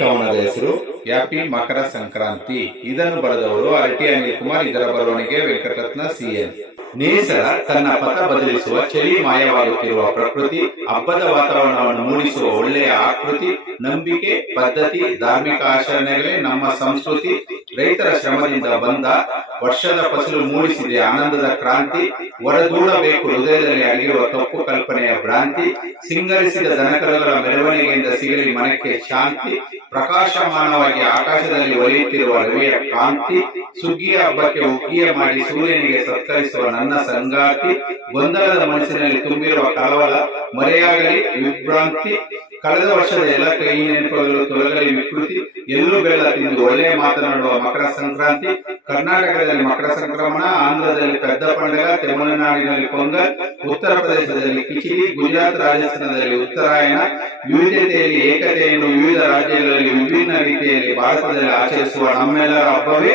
ಕವನದ ಹೆಸರು ಹ್ಯಾಪಿ ಮಕರ ಸಂಕ್ರಾಂತಿ. ಇದನ್ನು ಬರೆದವರು ಅರಟಿ ಅನಿಲ್ ಕುಮಾರ್. ಇದರ ಬರವಣಿಗೆ ವೆಂಕಟರತ್ನ ಸಿಎನ್. ನೇಸರ ತನ್ನ ಪಥ ಬದಲಿಸುವ ಚಳಿ ಮಾಯವಾಗುತ್ತಿರುವ ಪ್ರಕೃತಿ, ಹಬ್ಬದ ವಾತಾವರಣವನ್ನು ಮೂಡಿಸುವ ಒಳ್ಳೆಯ ಆಕೃತಿ, ನಂಬಿಕೆ, ಪದ್ಧತಿ, ಧಾರ್ಮಿಕ ಆಚರಣೆಗಳೇ ನಮ್ಮ ಸಂಸ್ಕೃತಿ. ರೈತರ ಶ್ರಮದಿಂದ ಬಂದ ವರ್ಷದ ಫಸಲು ಮೂಡಿಸಿದೆ ಆನಂದದ ಕ್ರಾಂತಿ. ಹೊರದೂಡಬೇಕು ಹೃದಯದಲ್ಲಿ ಅಡಗಿರುವ ತಪ್ಪು ಕಲ್ಪನೆಯ ಭ್ರಾಂತಿ. ಸಿಂಗರಿಸಿದ ದನಕರುಗಳ ಮೆರವಣಿಗೆಯಿಂದ ಸಿಗಲಿ ಮನಕ್ಕೆ ಶಾಂತಿ. ಪ್ರಕಾಶಮಾನವಾಗಿ ಆಕಾಶದಲ್ಲಿ ಒಲಿಯುತ್ತಿರುವ ರವಿಯ ಕಾಂತಿ. ಸುಗ್ಗಿಯ ಹಬ್ಬಕ್ಕೆ ಉಗ್ಗಿಯ ಮಾಡಿ ಸೂರ್ಯನಿಗೆ ಸತ್ಕರಿಸುವ ನನ್ನ ಸಂಗಾತಿ. ಗೊಂದಲದ ಮನಸ್ಸಿನಲ್ಲಿ ತುಂಬಿರುವ ಕಳವಳ ಮರೆಯಾಗಲಿ ವಿಭ್ರಾಂತಿ. ಕಳೆದ ವರ್ಷದ ಎಲ್ಲ ಕೈ ನೆನಪುಗಳು ತೊಲಗಲಿ ವಿಕೃತಿ. ಎಲ್ಲೂ ಬೆಲ್ಲ ತಿಂದು ಒಳ್ಳೆಯ ಮಾತನಾಡುವ ಮಕರ ಸಂಕ್ರಾಂತಿ. ಕರ್ನಾಟಕದಲ್ಲಿ ಮಕರ ಸಂಕ್ರಮಣ, ಆಂಧ್ರದಲ್ಲಿ ಪೆದ್ದ ಪಂಡಗ, ತಮಿಳುನಾಡಿನಲ್ಲಿ ಪೊಂಗಲ್, ಉತ್ತರ ಪ್ರದೇಶದಲ್ಲಿ ಕಿಚಿಡಿ, ಗುಜರಾತ್ ರಾಜಸ್ಥಾನದಲ್ಲಿ ಉತ್ತರಾಯಣ. ವಿವಿಧತೆಯಲ್ಲಿ ಏಕತೆಯನ್ನು ವಿವಿಧ ರಾಜ್ಯಗಳಲ್ಲಿ ವಿಭಿನ್ನ ರೀತಿಯಲ್ಲಿ ಭಾರತದಲ್ಲಿ ಆಚರಿಸುವ ನಮ್ಮೆಲ್ಲರ ಹಬ್ಬವೇ